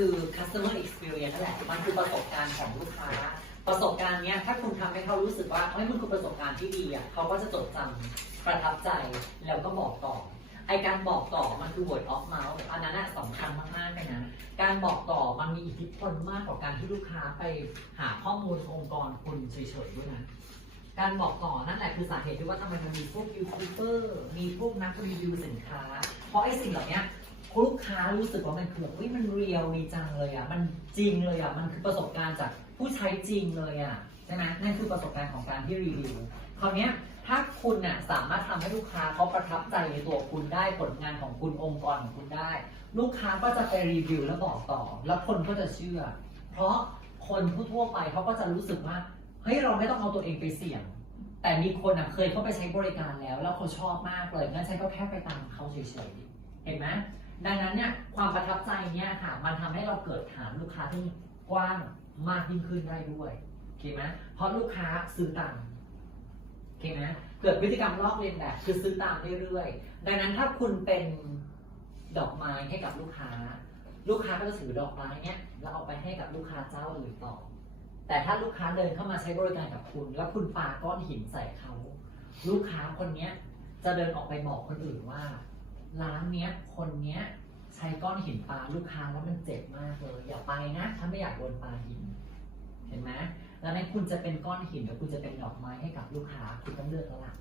คือ customer experience นั่นแหละ มันคือประสบการณ์ของลูกค้า ประสบการณ์เนี้ย ถ้าคุณทำให้เขารู้สึกว่าเฮ้ยมันคือประสบการณ์ที่ดีอะเขาก็จะจดจำประทับใจแล้วก็บอกต่อ ไอการบอกต่อมันคือ word of mouth อันนั้นน่ะสำคัญมากๆเลยนะ การบอกต่อมันมีอิทธิพลมากกว่าการที่ลูกค้าไปหาข้อมูลองค์กรคุณเฉยๆด้วยนะ การบอกต่อนั่นแหละคือสาเหตุที่ว่าทำไมมันมีพวกยูทูบเบอร์มีพวกนักรีวิวสินค้า เพราะไอ้สิ่งเหล่าเนี้ย ลูกค้ารู้สึกว่ามันคือแบบเฮ้ยมันเรียลมีจังเลยอะมันจริงเลยอะมันคือประสบการณ์จากผู้ใช้จริงเลยอะใช่ไหมนั่นคือประสบการณ์ของการที่รีวิวคราวนี้ถ้าคุณน่ะสามารถทำให้ลูกค้าเขาประทับใจในตัวคุณได้ผลงานของคุณองค์กรของคุณได้ ลูกค้าก็จะไปรีวิวแล้วบอกต่อ แล้วคนก็จะเชื่อ เพราะคนทั่วไปเขาก็จะรู้สึกว่าเฮ้ยเราไม่ต้องเอาตัวเองไปเสี่ยง แต่มีคนอะเคยเข้าไปใช้บริการแล้ว แล้วเขาชอบมากเลยงั้นฉันก็แค่ไปตามเขาเฉยๆเห็นไหม ดังนั้นเนี่ยความประทับใจเนี่ยค่ะมันทำให้เราเกิดฐานลูกค้าที่กว้างมากยิ่งขึ้นได้ด้วยโอเคไหมเพราะลูกค้าซื้อตามโอเคไหมเกิดพฤติกรรมลอกเลียนแบบคือซื้อตามเรื่อยๆ ดังนั้นถ้าคุณเป็นดอกไม้ให้กับลูกค้า ลูกค้าก็จะถือดอกไม้เนี่ยแล้วเอาไปให้กับลูกค้าเจ้าอื่นต่อ แต่ถ้าลูกค้าเดินเข้ามาใช้บริการกับคุณ แล้วคุณปาก้อนหินใส่เขา ลูกค้าคนเนี้ยจะเดินออกไปบอกคนอื่นว่า ร้านเนี้ยคนเนี้ยใช้ก้อนหินปลาลูกค้าแล้วมันเจ็บมากเลย อย่าไปนะถ้าไม่อยากโดนปลาหิน เห็นไหมแล้วนั้นคุณจะเป็นก้อนหินหรือคุณจะเป็นดอกไม้ให้กับลูกค้าคุณต้องเลือกแล้วล่ะ